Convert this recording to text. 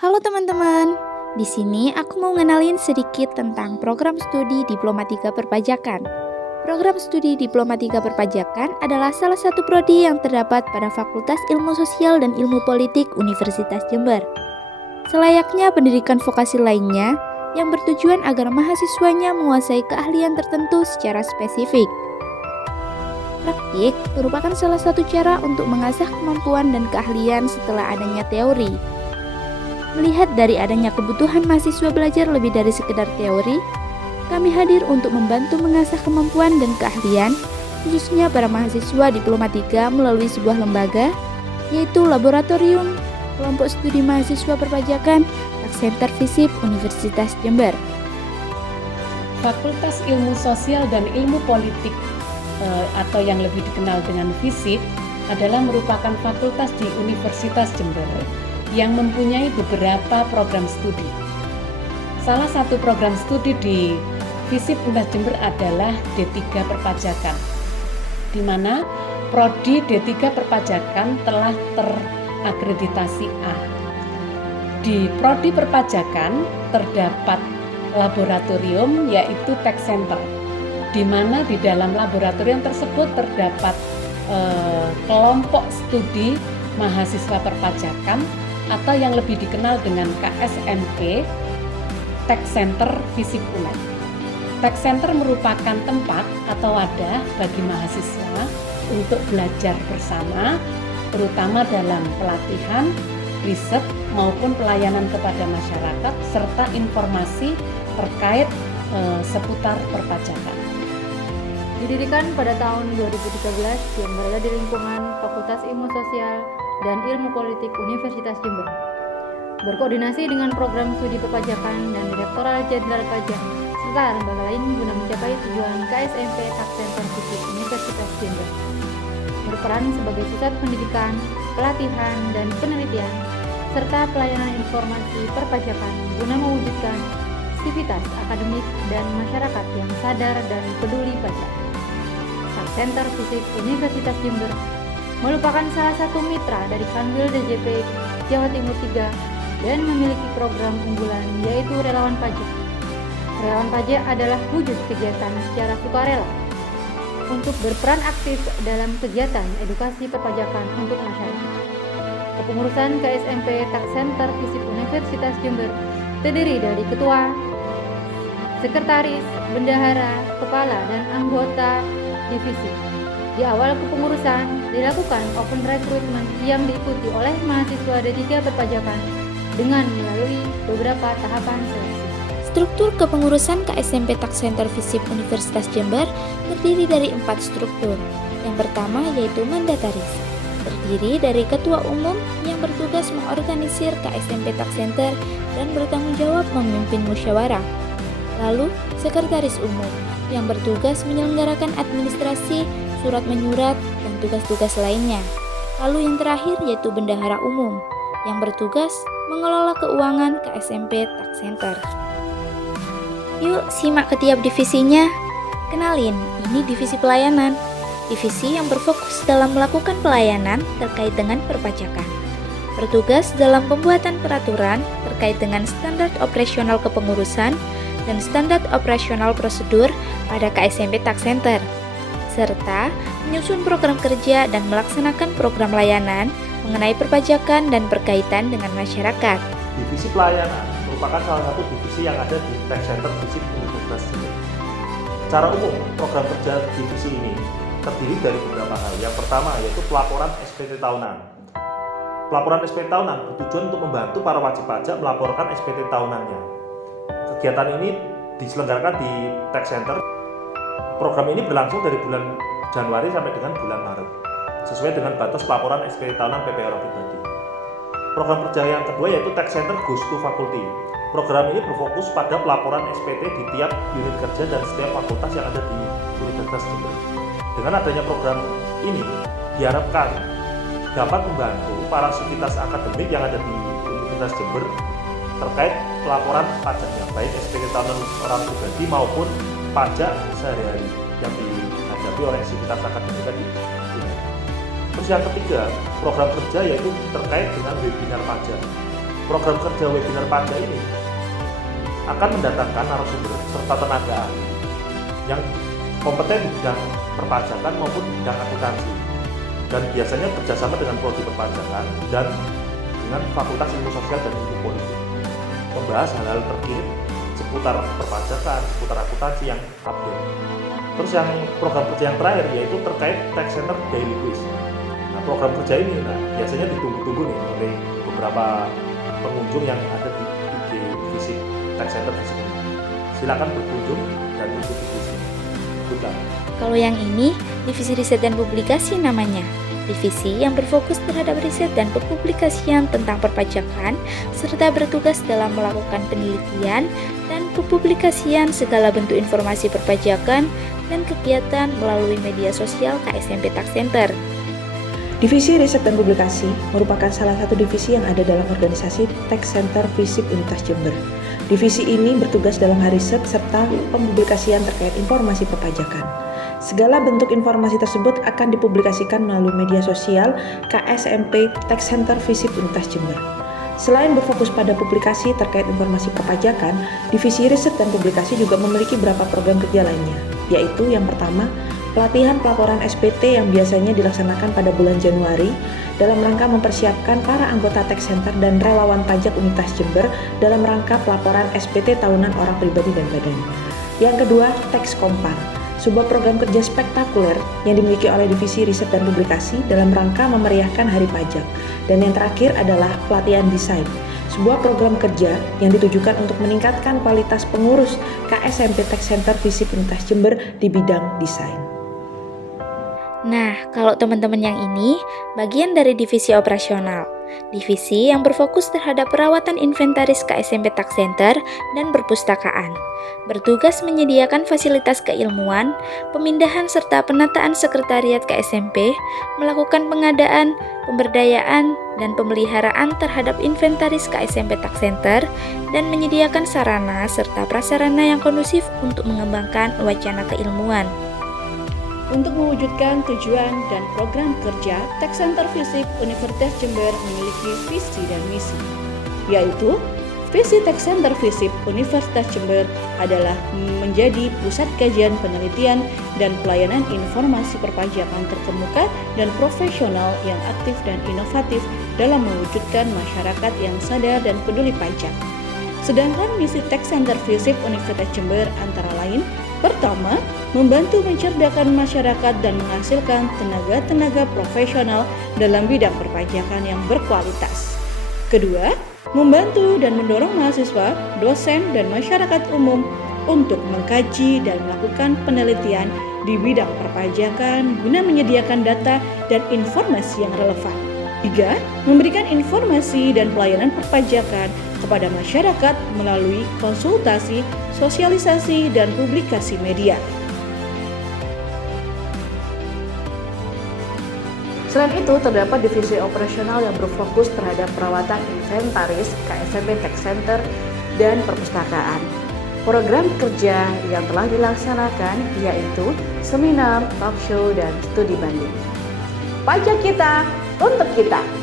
Halo teman-teman, di sini aku mau ngenalin sedikit tentang program studi Diplomatika Perpajakan. Program studi Diplomatika Perpajakan adalah salah satu prodi yang terdapat pada Fakultas Ilmu Sosial dan Ilmu Politik Universitas Jember. Selayaknya pendidikan vokasi lainnya yang bertujuan agar mahasiswanya menguasai keahlian tertentu secara spesifik. Praktik merupakan salah satu cara untuk mengasah kemampuan dan keahlian setelah adanya teori. Melihat dari adanya kebutuhan mahasiswa belajar lebih dari sekedar teori, kami hadir untuk membantu mengasah kemampuan dan keahlian, khususnya para mahasiswa Diplomatika melalui sebuah lembaga, yaitu Laboratorium Kelompok Studi Mahasiswa Perpajakan Tak Center FISIP Universitas Jember. Fakultas Ilmu Sosial dan Ilmu Politik atau yang lebih dikenal dengan FISIP adalah merupakan fakultas di Universitas Jember yang mempunyai beberapa program studi. Salah satu program studi di FISIP Universitas Jember adalah D3 Perpajakan, di mana prodi D3 Perpajakan telah terakreditasi A. Di prodi perpajakan terdapat laboratorium yaitu Tech Center, di mana di dalam laboratorium tersebut terdapat kelompok studi mahasiswa perpajakan atau yang lebih dikenal dengan KSMP, Tech Center FISIP UNED. Tech Center merupakan tempat atau wadah bagi mahasiswa untuk belajar bersama, terutama dalam pelatihan, riset maupun pelayanan kepada masyarakat, serta informasi terkait seputar perpajakan. Didirikan pada tahun 2013 yang berada di lingkungan Fakultas Ilmu Sosial dan Ilmu Politik Universitas Jember, berkoordinasi dengan program studi perpajakan dan Direktorat Jenderal Pajak serta lembaga lain guna mencapai tujuan KSMP Tak Center FISIP Universitas Jember, berperan sebagai pusat pendidikan, pelatihan, dan penelitian serta pelayanan informasi perpajakan guna mewujudkan aktivitas akademik dan masyarakat yang sadar dan peduli pajak. Tak Center FISIP Universitas Jember merupakan salah satu mitra dari Kanwil DJP Jawa Timur 3 dan memiliki program unggulan yaitu Relawan Pajak. Relawan Pajak adalah wujud kegiatan secara sukarela untuk berperan aktif dalam kegiatan edukasi perpajakan untuk masyarakat. Kepengurusan KSMP Tak Center FISIP Universitas Jember terdiri dari ketua, sekretaris, bendahara, kepala, dan anggota divisi. Di awal kepengurusan dilakukan open recruitment yang diikuti oleh mahasiswa D3 Perpajakan dengan melalui beberapa tahapan seleksi. Struktur kepengurusan KSMP Tak Center FISIP Universitas Jember terdiri dari 4 struktur. Yang pertama yaitu mandataris, terdiri dari ketua umum yang bertugas mengorganisir KSMP Tak Center dan bertanggung jawab memimpin musyawarah. Lalu sekretaris umum yang bertugas menyelenggarakan administrasi, surat menyurat, dan tugas-tugas lainnya. Lalu yang terakhir yaitu bendahara umum yang bertugas mengelola keuangan KSMP Tak Center. Yuk simak ke tiap divisinya. Kenalin, ini divisi pelayanan. Divisi yang berfokus dalam melakukan pelayanan terkait dengan perpajakan. Bertugas dalam pembuatan peraturan terkait dengan standar operasional kepengurusan dan standar operasional prosedur pada KSMP Tak Center, serta menyusun program kerja dan melaksanakan program layanan mengenai perpajakan dan berkaitan dengan masyarakat. Divisi pelayanan merupakan salah satu divisi yang ada di Tech Center FISIP Universitas Jember. Secara umum, program kerja divisi ini terdiri dari beberapa hal. Yang pertama yaitu pelaporan SPT tahunan. Pelaporan SPT tahunan bertujuan untuk membantu para wajib pajak melaporkan SPT tahunannya. Kegiatan ini diselenggarakan di Tech Center. Program ini berlangsung dari bulan Januari sampai dengan bulan Maret, sesuai dengan batas pelaporan SPT tahunan PPh orang pribadi. Program kerja yang kedua yaitu Tech Center Goes to Faculty. Program ini berfokus pada pelaporan SPT di tiap unit kerja dan setiap fakultas yang ada di Universitas Jember. Dengan adanya program ini, diharapkan dapat membantu para sivitas akademik yang ada di Universitas Jember terkait pelaporan pajaknya, baik SPT tahunan orang pribadi maupun pajak sehari-hari yang dihadapi oleh sivitas akademik tadi. Terus yang ketiga, program kerja yaitu terkait dengan webinar pajak. program kerja webinar pajak ini akan mendatangkan narasumber serta tenaga ahli yang kompeten di bidang perpajakan maupun bidang akuntansi, dan biasanya kerjasama dengan prodi perpajakan dan dengan Fakultas Ilmu Sosial dan Ilmu Politik, membahas hal-hal terkini seputar perpajakan, seputar akuntansi yang update. Terus yang program kerja yang terakhir yaitu terkait Tax Center Daily Quiz. Nah, program kerja ini biasanya ditunggu-tunggu nih oleh beberapa pengunjung yang ada di IG Visip Tax Center Visip ini. Silakan berkunjung dan ikuti kuisnya. Kalau yang ini, Divisi Riset dan Publikasi namanya. Divisi yang berfokus terhadap riset dan publikasian tentang perpajakan, serta bertugas dalam melakukan penelitian dan publikasian segala bentuk informasi perpajakan dan kegiatan melalui media sosial KSMP Tax Center. Divisi Riset dan Publikasi merupakan salah satu divisi yang ada dalam organisasi Tax Center Visip Unitas Jember. Divisi ini bertugas dalam hal riset serta pempublikasian terkait informasi perpajakan. Segala bentuk informasi tersebut akan dipublikasikan melalui media sosial KSMP Tax Center Visip Unitas Jember. Selain berfokus pada publikasi terkait informasi perpajakan, Divisi Riset dan Publikasi juga memiliki beberapa program kerja lainnya, yaitu yang pertama, pelatihan pelaporan SPT yang biasanya dilaksanakan pada bulan Januari dalam rangka mempersiapkan para anggota Tax Center dan relawan pajak Unitas Jember dalam rangka pelaporan SPT tahunan orang pribadi dan badan. Yang kedua, Tax Kompar, sebuah program kerja spektakuler yang dimiliki oleh Divisi Riset dan Publikasi dalam rangka memeriahkan Hari Pajak. Dan yang terakhir adalah pelatihan desain, sebuah program kerja yang ditujukan untuk meningkatkan kualitas pengurus KSMP Tax Center Visip Unitas Jember di bidang desain. Nah, kalau teman-teman yang ini bagian dari divisi operasional, divisi yang berfokus terhadap perawatan inventaris KSMP Tax Center dan perpustakaan, bertugas menyediakan fasilitas keilmuan, pemindahan serta penataan sekretariat KSMP, melakukan pengadaan, pemberdayaan, dan pemeliharaan terhadap inventaris KSMP Tax Center, dan menyediakan sarana serta prasarana yang kondusif untuk mengembangkan wacana keilmuan. Untuk mewujudkan tujuan dan program kerja, Tax Center Visip Universitas Jember memiliki visi dan misi, yaitu visi Tax Center Visip Universitas Jember adalah menjadi pusat kajian penelitian dan pelayanan informasi perpajakan terkemuka dan profesional yang aktif dan inovatif dalam mewujudkan masyarakat yang sadar dan peduli pajak. Sedangkan misi Tax Center Visip Universitas Jember antara lain: pertama, membantu mencerdakan masyarakat dan menghasilkan tenaga-tenaga profesional dalam bidang perpajakan yang berkualitas. Kedua, membantu dan mendorong mahasiswa, dosen, dan masyarakat umum untuk mengkaji dan melakukan penelitian di bidang perpajakan guna menyediakan data dan informasi yang relevan. Tiga, memberikan informasi dan pelayanan perpajakan kepada masyarakat melalui konsultasi, sosialisasi, dan publikasi media. Selain itu, terdapat divisi operasional yang berfokus terhadap perawatan inventaris KSMP Tax Center dan perpustakaan. Program kerja yang telah dilaksanakan yaitu seminar, talk show, dan studi banding. Pajak kita untuk kita.